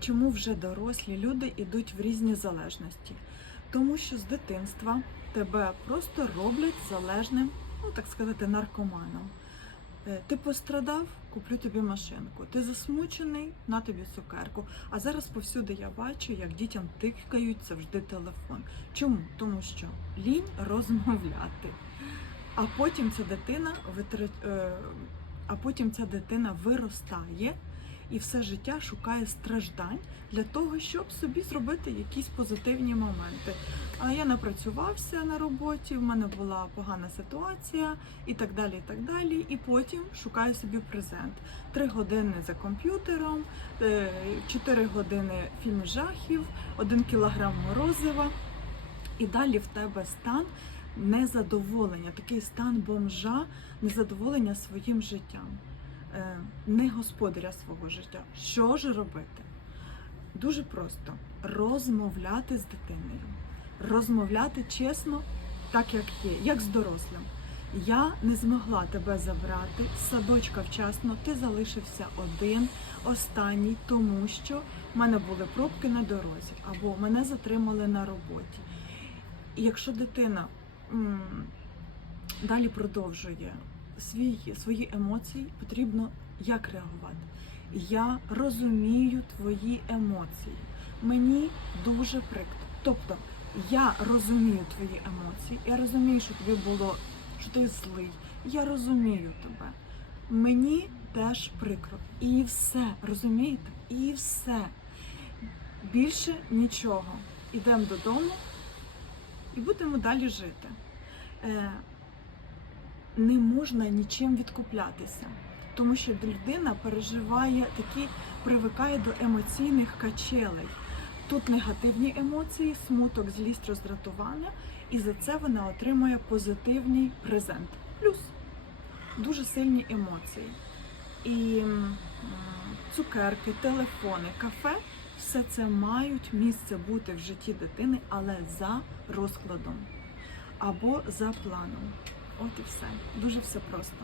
Чому вже дорослі люди йдуть в різні залежності? Тому що з дитинства тебе просто роблять залежним, ну так сказати, наркоманом. Е, Ти пострадав, куплю тобі машинку. Ти засмучений, на тобі цукерку. А зараз повсюди я бачу, як дітям тикають завжди телефон. Чому? Тому що лінь розмовляти. А потім ця дитина витр... е, а потім ця дитина виростає і все життя шукає страждань для того, щоб собі зробити якісь позитивні моменти. А я напрацювався на роботі, в мене була погана ситуація і так далі. І так далі. І потім шукаю собі презент. Три години за комп'ютером, е, чотири години фільм жахів, один кілограм морозива. І далі в тебе стан незадоволення, такий стан бомжа, незадоволення своїм життям, не господаря свого життя. Що ж робити? Дуже просто розмовляти з дитиною, розмовляти чесно, так як є, як з дорослим. Я не змогла тебе забрати садочка вчасно, ти залишився один, останній, тому що в мене були пробки на дорозі, або мене затримали на роботі. І якщо дитина м, далі продовжує свій, свої емоції, потрібно як реагувати. Я розумію твої емоції. Мені дуже прикро. Тобто я розумію твої емоції, я розумію, що тобі було, що ти злий. Я розумію тебе. Мені теж прикро. І все, розумієте? І все. Більше нічого. Ідемо додому і будемо далі жити. Не можна нічим відкуплятися, тому що людина переживає такі, привикає до емоційних качелей. Тут негативні емоції, смуток, злість, роздратування, і за це вона отримує позитивний презент. Плюс дуже сильні емоції. І цукерки, телефони, кафе все це мають місце бути в житті дитини, але за розкладом або за планом. От і все. Дуже все просто.